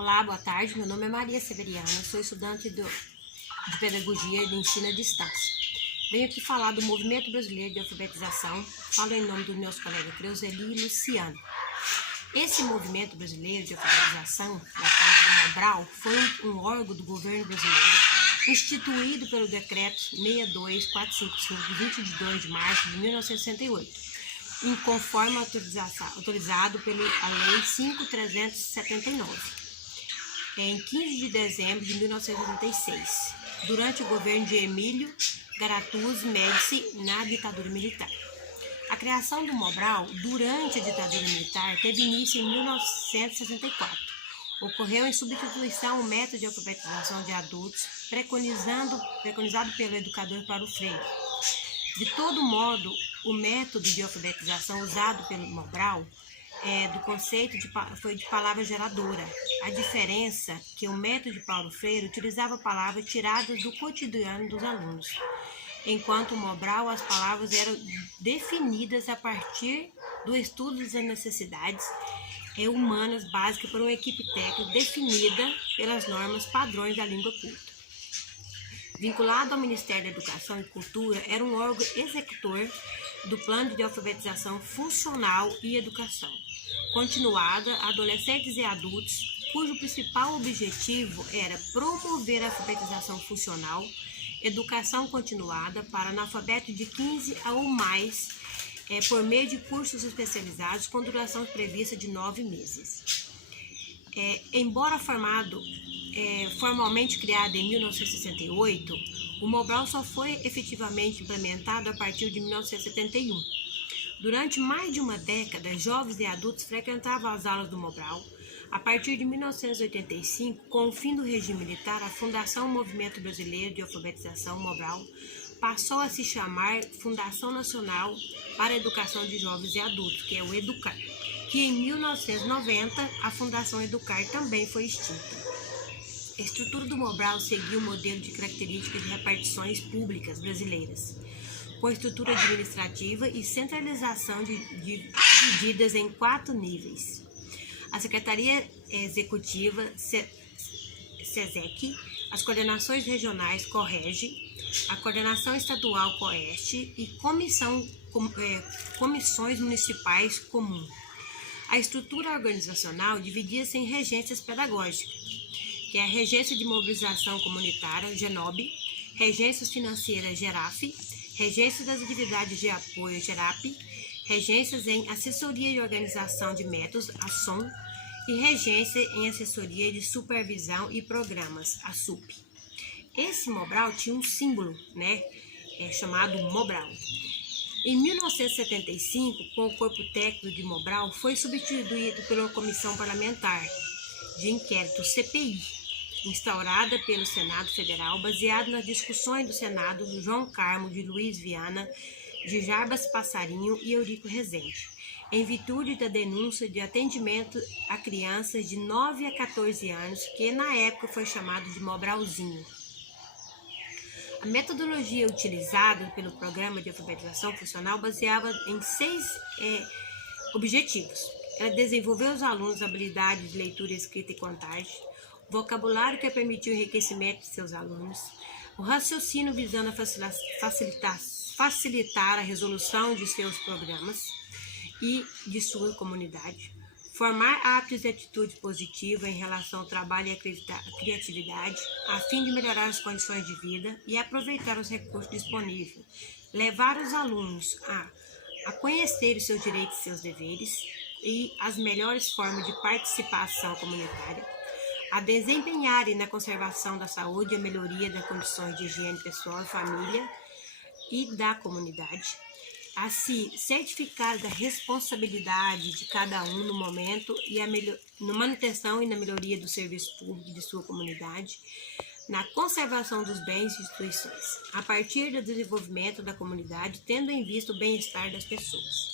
Olá, boa tarde. Meu nome é Maria Severiana, sou estudante de Pedagogia de Ensino à Distância. Venho aqui falar do Movimento Brasileiro de Alfabetização. Falo em nome dos meus colegas Creuseli e Luciano. Esse Movimento Brasileiro de Alfabetização, na forma do Mobral, foi um órgão do governo brasileiro instituído pelo Decreto 62455, de 22 de março de 1968. Conforme autorizado pela Lei 5.379, em 15 de dezembro de 1986, durante o governo de Emílio Garatus Médici, na ditadura militar. A criação do Mobral, durante a ditadura militar, teve início em 1964. Ocorreu em substituição ao método de alfabetização de adultos, preconizado pelo educador Paulo Freire. De todo modo, o método de alfabetização usado pelo Mobral do conceito foi de palavra geradora. A diferença é que o método de Paulo Freire utilizava palavras tiradas do cotidiano dos alunos, enquanto o Mobral as palavras eram definidas a partir do estudo das necessidades humanas básicas por uma equipe técnica definida pelas normas padrões da língua culta. Vinculado ao Ministério da Educação e Cultura, era um órgão executor do Plano de Alfabetização Funcional e Educação, continuada a adolescentes e adultos, cujo principal objetivo era promover a alfabetização funcional, educação continuada para analfabetos de 15 ou mais, por meio de cursos especializados com duração prevista de 9 meses. Embora formalmente criado em 1968, o Mobral só foi efetivamente implementado a partir de 1971. Durante mais de uma década, jovens e adultos frequentavam as aulas do Mobral. A partir de 1985, com o fim do regime militar, a Fundação Movimento Brasileiro de Alfabetização, Mobral, passou a se chamar Fundação Nacional para a Educação de Jovens e Adultos, que é o EDUCAR, que em 1990 a Fundação EDUCAR também foi extinta. A estrutura do Mobral seguiu o modelo de características de repartições públicas brasileiras, com estrutura administrativa e centralização divididas em 4 níveis. A Secretaria Executiva, SESEC, as coordenações regionais, CORREG, a coordenação estadual, COESTE, e comissões municipais, COMUN. A estrutura organizacional dividia-se em regências pedagógicas, que é a Regência de Mobilização Comunitária, GENOB, Regências Financeiras, GERAF, Regência das Atividades de Apoio, GERAP, Regências em Assessoria e Organização de Métodos, ASSOM, e Regência em Assessoria de Supervisão e Programas, ASUP. Esse Mobral tinha um símbolo, chamado Mobral. Em 1975, com o corpo técnico de Mobral, foi substituído pela Comissão Parlamentar de Inquérito, CPI, instaurada pelo Senado Federal, baseado nas discussões do Senado João Carmo de Luiz Viana, de Jarbas Passarinho e Eurico Rezende, em virtude da denúncia de atendimento a crianças de 9 a 14 anos, que na época foi chamado de Mobralzinho. A metodologia utilizada pelo Programa de Alfabetização Funcional baseava em 6 objetivos. Ela desenvolveu aos alunos habilidades de leitura, escrita e contagem, vocabulário que permitiu o enriquecimento de seus alunos, o raciocínio visando facilitar a resolução de seus programas e de sua comunidade, formar hábitos e atitude positiva em relação ao trabalho e à criatividade, a fim de melhorar as condições de vida e aproveitar os recursos disponíveis, levar os alunos a conhecer os seus direitos e seus deveres e as melhores formas de participação comunitária, a desempenharem na conservação da saúde e a melhoria das condições de higiene pessoal e família e da comunidade, a se certificar da responsabilidade de cada um no momento e na manutenção e na melhoria do serviço público de sua comunidade, na conservação dos bens e instituições, a partir do desenvolvimento da comunidade, tendo em vista o bem-estar das pessoas.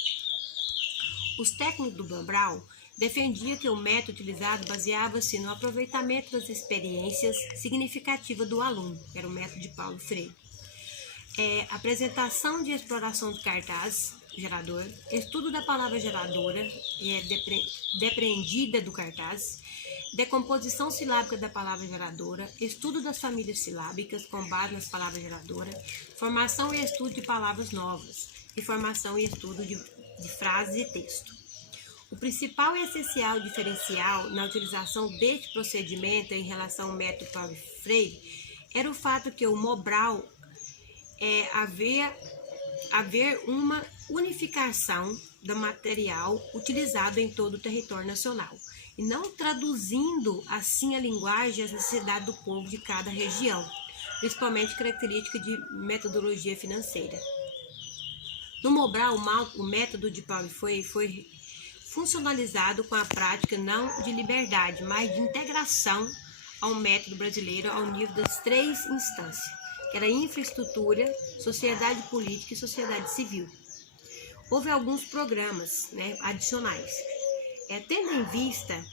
Os técnicos do Mobral defendiam que o método utilizado baseava-se no aproveitamento das experiências significativas do aluno, que era o método de Paulo Freire. Apresentação de exploração de cartazes, gerador, estudo da palavra geradora, depreendida do cartaz, decomposição silábica da palavra geradora, estudo das famílias silábicas com base nas palavras geradoras, formação e estudo de palavras novas, e formação e estudo de frases e texto. O principal e essencial diferencial na utilização deste procedimento em relação ao método Paulo Freire era o fato que o Mobral haver uma unificação do material utilizado em todo o território nacional, e não traduzindo assim a linguagem e as necessidades do povo de cada região, principalmente característica de metodologia financeira. No Mobral, o método de Paulo foi funcionalizado com a prática não de liberdade, mas de integração ao método brasileiro ao nível das 3 instâncias, que era infraestrutura, sociedade política e sociedade civil. Houve alguns programas adicionais. Tendo em vista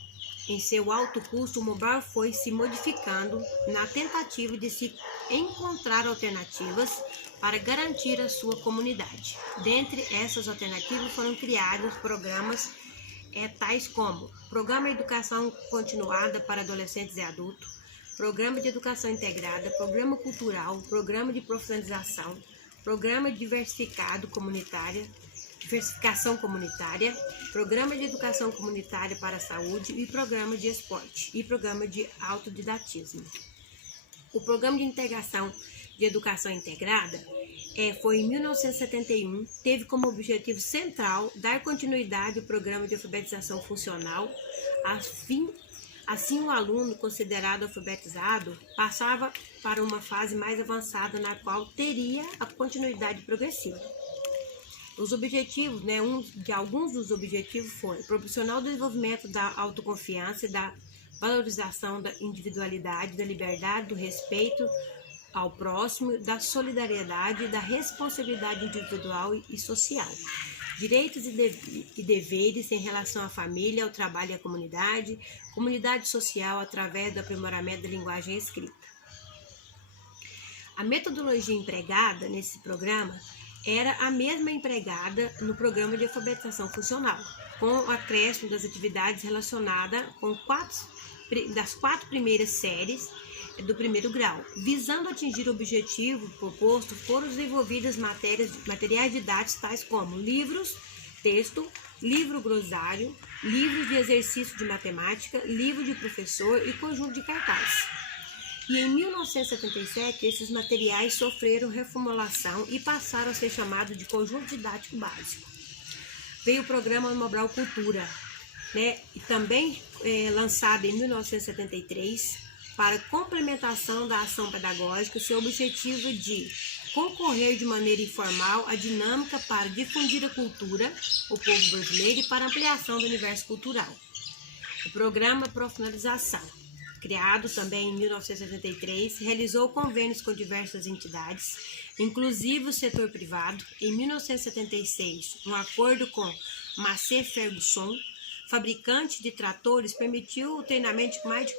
em seu alto custo, o Mobral foi se modificando na tentativa de se encontrar alternativas para garantir a sua comunidade. Dentre essas alternativas foram criados programas tais como Programa de Educação Continuada para Adolescentes e Adultos, Programa de Educação Integrada, Programa Cultural, Programa de Profissionalização, Programa de Diversificação Comunitária, Programa de Educação Comunitária para a Saúde e Programa de Esporte e Programa de Autodidatismo. O Programa de Integração de Educação Integrada foi em 1971, teve como objetivo central dar continuidade ao Programa de Alfabetização Funcional, assim o aluno considerado alfabetizado passava para uma fase mais avançada na qual teria a continuidade progressiva. Os objetivos, alguns dos objetivos foram proporcionar o desenvolvimento da autoconfiança e da valorização da individualidade, da liberdade, do respeito ao próximo, da solidariedade e da responsabilidade individual e social, direitos e deveres em relação à família, ao trabalho e à comunidade social através do aprimoramento da linguagem escrita. A metodologia empregada nesse programa era a mesma empregada no programa de alfabetização funcional, com o acréscimo das atividades relacionadas com das 4 primeiras séries do primeiro grau. Visando atingir o objetivo proposto, foram desenvolvidas materiais didáticos tais como livros, texto, livro glossário, livros de exercício de matemática, livro de professor e conjunto de cartazes. E em 1977, esses materiais sofreram reformulação e passaram a ser chamados de conjunto didático básico. Veio o programa Mobral Cultura, e também lançado em 1973, para complementação da ação pedagógica, seu objetivo de concorrer de maneira informal à dinâmica para difundir a cultura, o povo brasileiro e para ampliação do universo cultural. O programa Profissionalização, criado também em 1973, realizou convênios com diversas entidades, inclusive o setor privado. Em 1976, um acordo com Massey Ferguson, fabricante de tratores, permitiu o treinamento de mais de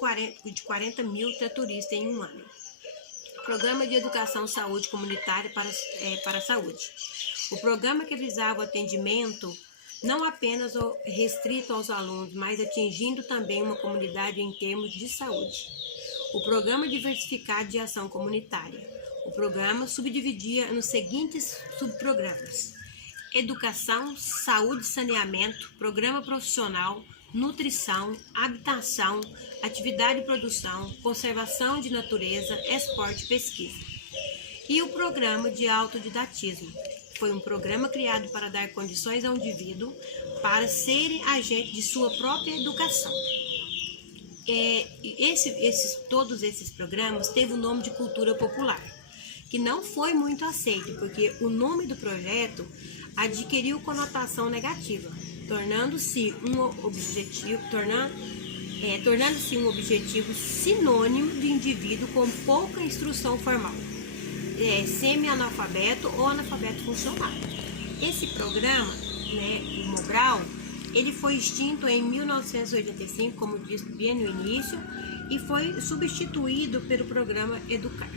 40 mil tratoristas em um ano. Programa de Educação Saúde Comunitária para a Saúde. O programa que visava o atendimento não apenas restrito aos alunos, mas atingindo também uma comunidade em termos de saúde. O Programa Diversificado de Ação Comunitária. O programa subdividia nos seguintes subprogramas: Educação, Saúde e Saneamento, Programa Profissional, Nutrição, Habitação, Atividade e Produção, Conservação de Natureza, Esporte e Pesquisa. E o Programa de Autodidatismo. Foi um programa criado para dar condições ao indivíduo para serem agentes de sua própria educação. Todos esses programas teve o nome de Cultura Popular, que não foi muito aceito, porque o nome do projeto adquiriu conotação negativa, tornando-se um objetivo sinônimo de indivíduo com pouca instrução formal, semi-analfabeto ou analfabeto funcional. Esse programa, o Mobral, ele foi extinto em 1985, como disse bem no início, e foi substituído pelo programa Educar.